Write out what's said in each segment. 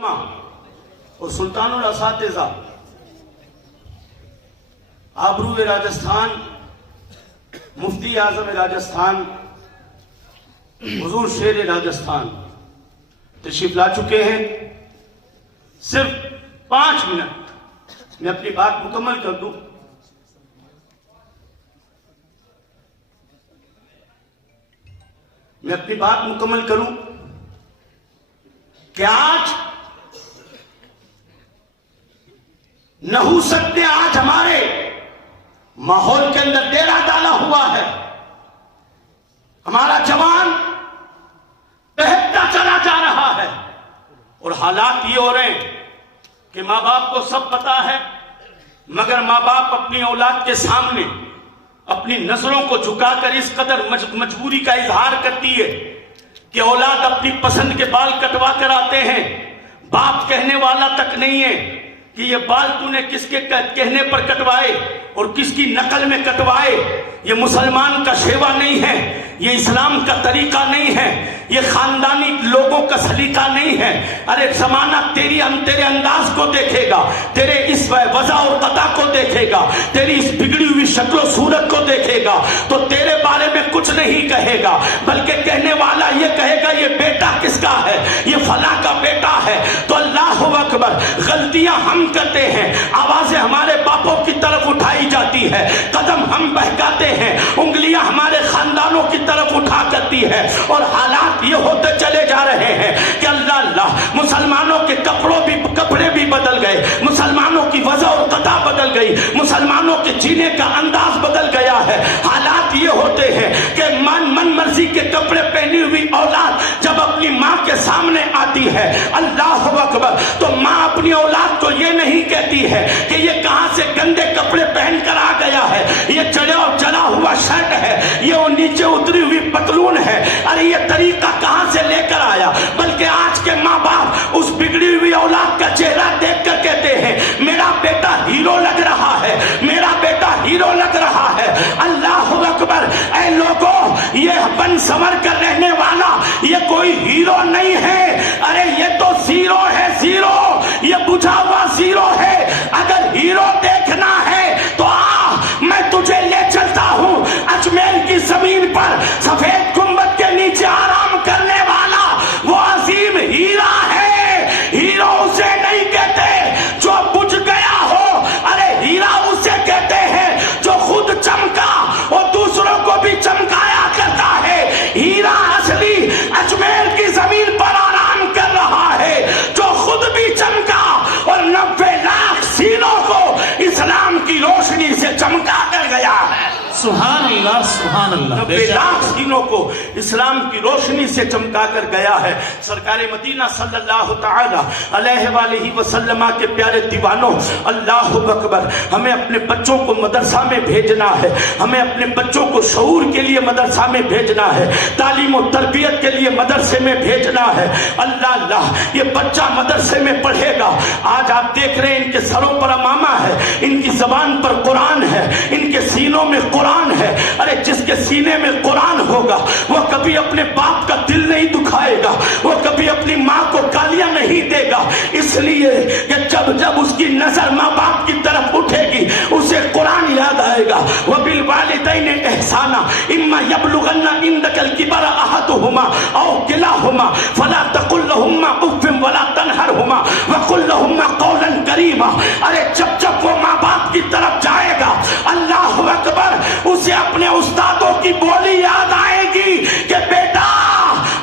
اور سلطان الاساتذہ آبرو راجستھان مفتی اعظم راجستھان حضور شیر راجستھان تشریف لا چکے ہیں. صرف 5 منٹ میں اپنی بات مکمل کر دوں. میں اپنی بات مکمل کروں کہ آج نحوست نے آج ہمارے ماحول کے اندر ڈیرا ڈالا ہوا ہے. ہمارا جوان بہتا چلا جا رہا ہے اور حالات یہ ہو رہے ہیں کہ ماں باپ کو سب پتا ہے مگر ماں باپ اپنی اولاد کے سامنے اپنی نظروں کو جھکا کر اس قدر مجبوری کا اظہار کرتی ہے کہ اولاد اپنی پسند کے بال کٹوا کر آتے ہیں. باپ کہنے والا تک نہیں ہے کہ یہ بال تو نے کس کے کہنے پر کٹوائے اور کس کی نقل میں کٹوائے. یہ مسلمان کا شیوا نہیں ہے, یہ اسلام کا طریقہ نہیں ہے, یہ خاندانی لوگوں کا سلیقہ نہیں ہے. ارے زمانہ تیرے انداز کو دیکھے گا, تیرے اس وضع اور قطع کو دیکھے گا, تیری اس بگڑی ہوئی شکل و صورت کو دیکھے گا تو تیرے بارے میں کچھ نہیں کہے گا, بلکہ کہنے والا یہ کہے گا یہ بیٹا کس کا ہے, یہ فلاں کا بیٹا ہے. تو اللہ اکبر, غلطیاں ہم کرتے ہیں, آوازیں ہمارے باپوں کی طرف اٹھائی جاتی ہے, قدم ہم بہکاتے ہیں, انگلیاں ہمارے خاندانوں کی طرف اٹھا کرتی ہے, اور حالات یہ ہوتے چلے جا رہے ہیں کہ اللہ مسلمانوں کے کپڑے بھی بدل گئے, مسلمانوں کی وضع اور قطع بدل گئی, مسلمانوں کے جینے کا انداز بدل گیا ہے. حالات یہ ہوتے ہیں کہ من مرضی کے کپڑے پہنی ہوئی اولاد جب اپنی ماں کے سامنے آتی ہے, اللہ اکبر, تو ماں اپنی اولاد کو یہ نہیں کہتی ہے کہ یہ کہاں سے گندے کپڑے پہن کر آ گیا ہے, یہ چلا ہوا شرٹ ہے, یہ وہ نیچے اتری ہوئی پتلون ہے, ارے یہ طریقہ کہاں سے لے کر آیا. بلکہ آج کے ماں باپ اس بگڑی ہوئی اولاد کا چہرہ دیکھ کر کہتے ہیں میرا بیٹا ہیرو لگ رہا ہے, میرا بیٹا ہیرو لگ رہا ہے. اللہ اکبر, اے لوگوں, یہ بن سنور کر رہنے والا یہ کوئی ہیرو نہیں ہے, ارے یہ تو زیرو ہے, زیرو, یہ بجھا ہوا زیرو ہے. اگر ہیرو دیکھنا ہے تو میں تجھے لے چلتا ہوں اجمیر کی زمین پر سفید گنبد کے نیچے آرام کرنے والا وہ عظیم ہیرا ہے. ہیرو اسے نہیں کہتے جو بجھ گیا ہو, ارے ہیرا اسے کہتے ہیں جو خود چمکا اور دوسروں کو بھی چمکایا کرتا ہے. ہیرا اصلی اجمیر کی زمین پر آرام کر رہا ہے جو خود بھی چمکا اور 90 لاکھ سینوں کو اسلام کی روشنی سے چمکا کر گیا ہے. سبحان اللہ, سبحان اللہ. 90 لاکھ سینوں کو اسلام کی روشنی سے چمکا کر گیا ہے. سرکار مدینہ صلی اللہ تعالی علیہ وآلہ وسلم کے پیارے دیوانوں, اللہ اکبر, ہمیں اپنے بچوں کو مدرسہ میں بھیجنا ہے, ہمیں اپنے بچوں کو شعور کے لیے مدرسہ میں بھیجنا ہے, تعلیم و تربیت کے لیے مدرسے میں بھیجنا ہے. اللہ, یہ بچہ مدرسے میں پڑھے گا. آج آپ دیکھ رہے ہیں ان کے سروں پر امامہ ہے, ان کی زبان پر قرآن ہے, ان کے سینوں میں قرآن ہے. ارے جس کے سینے میں قرآن ہوگا وہ کبھی اپنے باپ کا دل نہیں دکھائے گا, وہ کبھی اپنی ماں کو گالیاں نہیں دے گا, اس لیے کہ جب اس کی نظر ماں باپ کی طرف اٹھے گی اسے قرآن یاد آئے گا. وَبِالْوَالِدَيْنِ إِحْسَانًا إِمَّا يَبْلُغَنَّ عِندَكَ الْكِبَرَ أَحَدُهُمَا أَوْ كِلَاهُمَا فَلَا تَقُل لَّهُمَّا أُفٍّ وَلَا تَنْهَرْهُمَا وَقُل لَّهُمَّا قَوْلًا كَرِيمًا. ارے جب وہ ماں باپ کی طرف جائے گا, اللہ اکبر, اسے اپنے استادوں کی بولی یاد آئے گی کہ بیٹا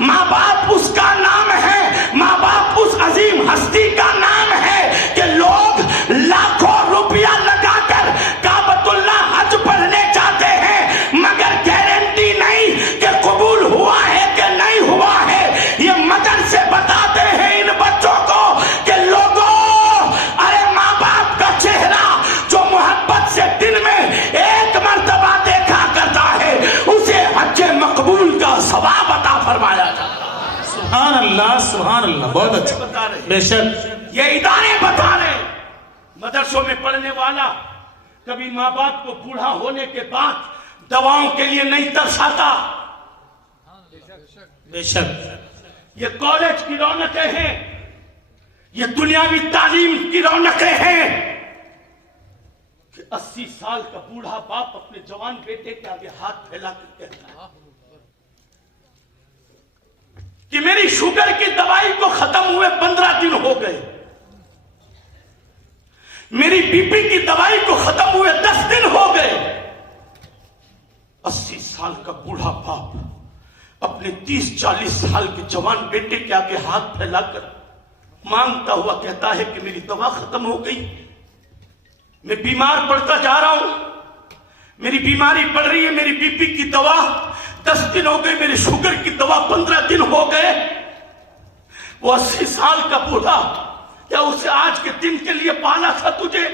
ماں باپ اس کا نام ہے, ماں باپ اس عظیم ہستی کا نام ہے کہ لوگ لاکھوں روپیہ لگا کر کعبۃ اللہ حج پڑھنے جاتے ہیں مگر گارنٹی نہیں کہ قبول ہوا ہے کہ نہیں ہوا ہے. یہ مدرسے بتاتے ہیں ان بچوں کو کہ لوگوں, ارے ماں باپ کا چہرہ جو محبت سے دن میں ایک مرتبہ دیکھا کرتا ہے اسے حج مقبول کا ثواب عطا فرمایا جاتا ہے. سبحان اللہ, سبحان اللہ. بہت اچھا. بے شک یہ ادارے بتا رہے مدرسوں میں پڑھنے والا کبھی ماں باپ کو بوڑھا ہونے کے بعد دواؤں کے لیے نہیں ترساتا. بے شک یہ کالج کی رونقیں ہیں, یہ دنیاوی تعلیم کی رونقیں ہیں کہ 80 سال کا بوڑھا باپ اپنے جوان بیٹے کے آگے ہاتھ پھیلا کر کہتا ہے کہ میری شوگر کی دوائی کو ختم ہوئے 15 دن ہو گئے، میری بی پی کی دوائی کو ختم ہوئے 10 دن ہو گئے۔ 80 سال کا بوڑھا باپ اپنے 30-40 سال کے جوان بیٹے کے آگے ہاتھ پھیلا کر مانگتا ہوا کہتا ہے کہ میری دوا ختم ہو گئی، میں بیمار پڑتا جا رہا ہوں، میری بیماری بڑھ رہی ہے، میری بی پی کی دوا 10 دن ہو گئے، میری شوگر کی دوا 15 دن ہو گئے۔ وہ 80 سال کا بوڑھا، کیا اسے آج کے دن کے لیے پالا تھا تجھے؟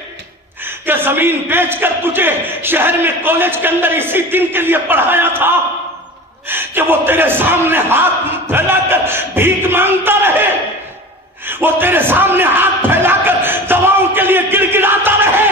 کیا زمین بیچ کر تجھے شہر میں کالج کے اندر اسی دن کے لیے پڑھایا تھا کہ وہ تیرے سامنے ہاتھ پھیلا کر بھیک مانگتا رہے، وہ تیرے سامنے ہاتھ پھیلا کر دواؤں کے لیے گر گراتا رہے؟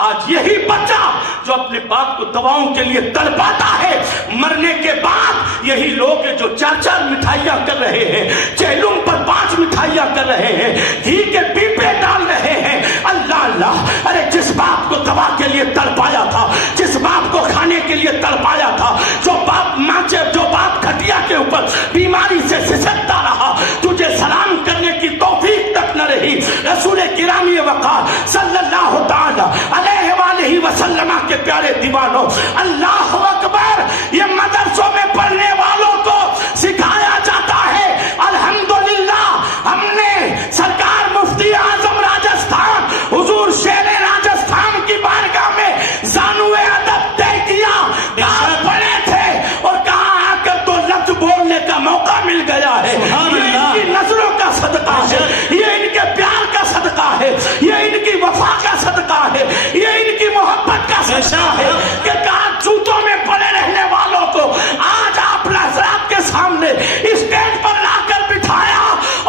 آج یہی بچہ جو اپنے باپ کو دواؤں کے لیے تڑپاتا ہے، مرنے کے بعد یہی لوگ ہیں جو 4-4 مٹھائیاں کر رہے ہیں، چیلم پر 5 مٹھائیاں کر رہے ہیں، گھی کے پیپے ڈال رہے ہیں۔ اللہ اللہ، ارے جس باپ کو دوا کے لیے تڑپایا تھا، جس باپ کو کھانے کے لیے تڑپایا تھا، جو باپ کھٹیا کے اوپر بیماری سے سسکتا رہا، تجھے سلام کرنے کی توفیق تک نہ رہی۔ رسول گرامی وقار صلی اللہ تعالی علیہ وآلہ وسلم کے پیارے دیوانوں، اللہ اکبر، یہ مدرسوں میں پڑھنے والوں کو سکھایا جاتا ہے۔ الحمدللہ ہم نے سرکار مفتی اعظم راجستھان حضور شیر راجستھان کی بارگاہ میں زانوئے ادب طے کیا، کہاں پڑھے تھے اور کہاں آ کر تو لفظ بولنے کا موقع مل گیا ہے۔ یہ ان کی نظروں کا صدقہ ہے، یہ ان کے پیار کا صدقہ ہے، یہ ان کی وفا کا صدقہ ہے، یہ ان کی محبت کا صدقہ ہے کہ کہاں جوتوں میں پڑے رہنے والوں کو آج آپ حضرات کے سامنے اسٹیج پر لا کر بٹھایا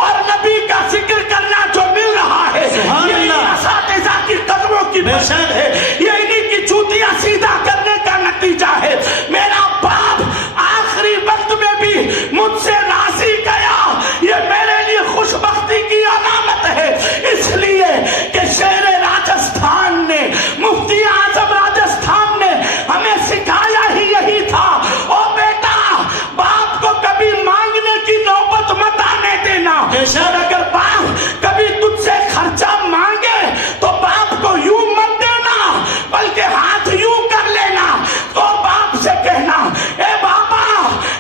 اور نبی کا ذکر کرنا جو مل رہا ہے، یہ اساتذہ کی قدموں کی برکت ہے، یہ انہی کی جوتیاں سیدھا کرنے کا نتیجہ ہے۔ میرا باپ آخری وقت میں بھی مجھ سے راضی گیا، یہ میرے لیے خوش بختی کی علامت ہے، اس لیے کہ شیر راجستھان نے، مفتی اعظم راجستھان نے ہمیں سکھایا ہی یہی تھا۔ او بیٹا، باپ کو کبھی مانگنے کی نوبت مت آنے دینا، اور اگر باپ کبھی تجھ سے خرچہ مانگے تو باپ کو یوں مت دینا، بلکہ ہاتھ یوں کر لینا، تو باپ سے کہنا، اے بابا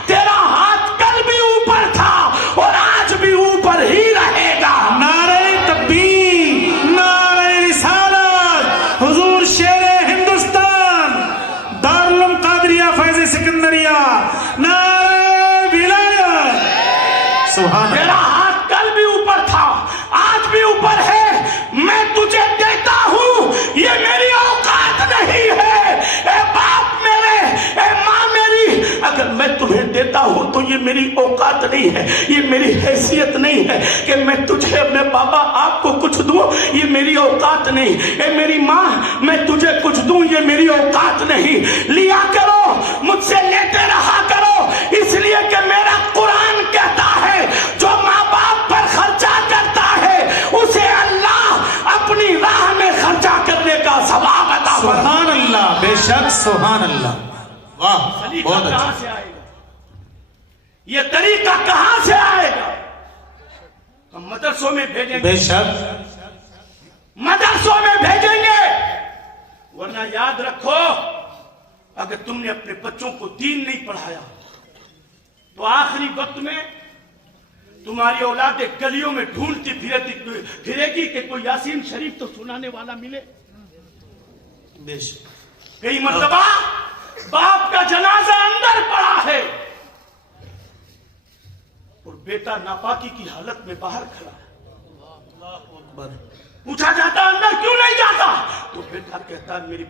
تیرا ہاتھ کل بھی اوپر تھا اور آج بھی اوپر ہی رہے گا۔ نعرہ تکبیر، نعرہ رسالت، حضور شیر ہندوستان، دارالعلوم قادریہ فیض سکندریہ، نعرہ ولایت، سبحان میرا اللہ۔ ہاتھ کل بھی اوپر تھا، آج بھی اوپر ہے، میں تجھے دیتا ہوں، یہ میری اوقات نہیں ہے۔ اے باپ میرے، اے ماں میری، اگر میں تمہیں دیتا ہوں تو یہ میری اوقات نہیں ہے، یہ میری حیثیت نہیں ہے کہ میں تجھے اپنے بابا آپ کو کچھ دوں، یہ میری اوقات نہیں۔ اے میری ماں، میں تجھے کچھ دوں، یہ میری اوقات نہیں۔ لیا کرو، مجھ سے لیتے رہا کرو، اس لیے کہ میرا قرآن کہتا ہے جو ماں باپ پر خرچہ کرتا ہے اسے اللہ اپنی راہ میں خرچہ کرنے کا ثواب عطا فرماتا ہے۔ سبحان اللہ، بے شک سبحان اللہ، واہ طریقہ بہت کہاں اچھا۔ سے آئے گا؟ یہ طریقہ کہاں سے آئے گا؟ ہم مدرسوں میں بھیجیں گے، بے شک مدرسوں میں بھیجیں گے، ورنہ یاد رکھو اگر تم نے اپنے بچوں کو دین نہیں پڑھایا تو آخری وقت میں تمہاری اولاد گلیوں میں ڈھونڈتی پھرے گی کہ کوئی یاسین شریف تو سنانے والا ملے۔ بے شک کئی مرتبہ باپ کا جنازہ اندر پڑا ہے اور بیٹا ناپاکی کی حالت میں باہر کھڑا ہے، اللہ اکبر، پوچھا جاتا اندر کیوں نہیں جاتا؟ تو بیٹا کہتا ہے میری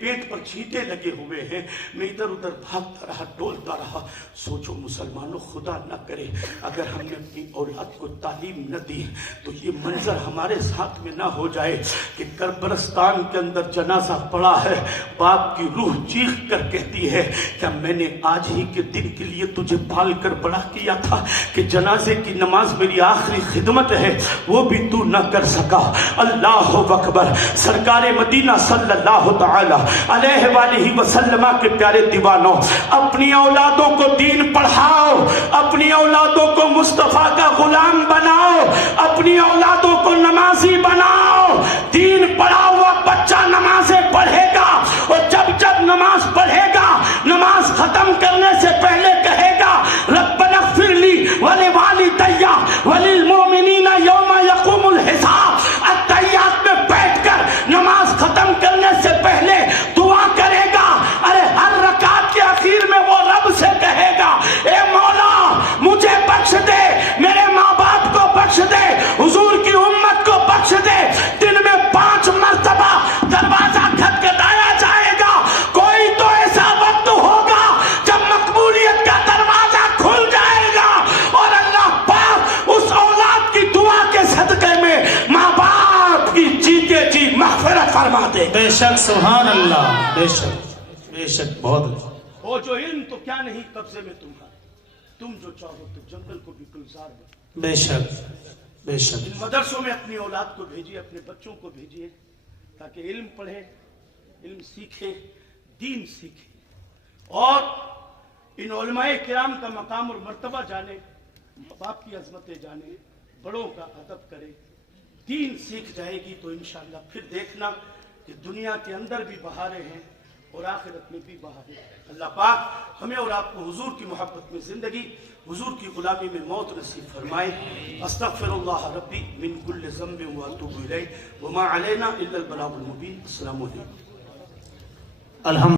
پیٹ پر چیٹے لگے ہوئے ہیں، میں ادھر ادھر بھاگتا رہا، ڈولتا رہا۔ سوچو مسلمانوں، خدا نہ کرے اگر ہم نے اپنی اولاد کو تعلیم نہ دی تو یہ منظر ہمارے ساتھ میں نہ ہو جائے کہ قبرستان کے اندر جنازہ پڑا ہے، باپ کی روح چیخ کر کہتی ہے کیا میں نے آج ہی کے دن کے لیے تجھے پال کر بڑا کیا تھا کہ جنازے کی نماز میری آخری خدمت ہے، وہ بھی تو نہ کر سکا۔ اللہ اکبر۔ سرکار مدینہ صلی اللہ تعالی علیہ وآلہ وسلم کے پیارے دیوانوں، اپنی اولادوں کو دین پڑھاؤ، اپنی اولادوں کو مصطفیٰ کا غلام بناؤ، اپنی اولادوں کو نمازی بناؤ۔ دین پڑھا ہوا بچہ نمازیں پڑھے گا، اور جب نماز پڑھے گا، نماز ختم کرنے سے پہلے کہے گا ربنا اغفر لی ولوالدی وللمؤمنین یوم یقوم الحساب۔ التحیات میں بیٹھ کر نماز ختم کرنے سے پہلے دعا کرے گا۔ ارے ہر رکعت کے آخر میں وہ رب سے کہے گا اے مولا مجھے بخش دے، میرے ماں باپ کو بخش دے، حضور کی امت کو بخش دے۔ دن میں 5 مرتبہ دروازہ کھٹکھٹایا جائے گا۔ کوئی تو ایسا وقت ہوگا جب مقبولیت کا دروازہ کھل جائے گا، اور اللہ پاک اس اولاد کی دعا کے صدقے میں ماں باپ کی جیتے جی مغفرت فرما دے۔ بے شک سبحان اللہ، بے شک بہت اچھا۔ وہ جو علم تو کیا نہیں قبضے میں تمہارے، تم جو چاہو تو جنگل کو بھی گلزار بنا۔ بے شک بے شک۔ ان مدرسوں میں اپنی اولاد کو بھیجیے، اپنے بچوں کو بھیجیے تاکہ علم پڑھے، علم سیکھے، دین سیکھے، اور ان علماء کرام کا مقام اور مرتبہ جانے، ماں باپ کی عظمتیں جانے، بڑوں کا ادب کرے۔ دین سیکھ جائے گی تو انشاءاللہ پھر دیکھنا کہ دنیا کے اندر بھی بہاریں ہیں اور آخرت میں بھی بہاریں۔ اللہ پاک ہمیں اور آپ کو حضور کی محبت میں زندگی، حضور کی غلامی میں موت نصیب فرمائے۔ استغفر اللہ ربی من کل ذنب واتوب الیہ وما علینا الا البلاغ المبین۔ السلام علیکم۔ الحمد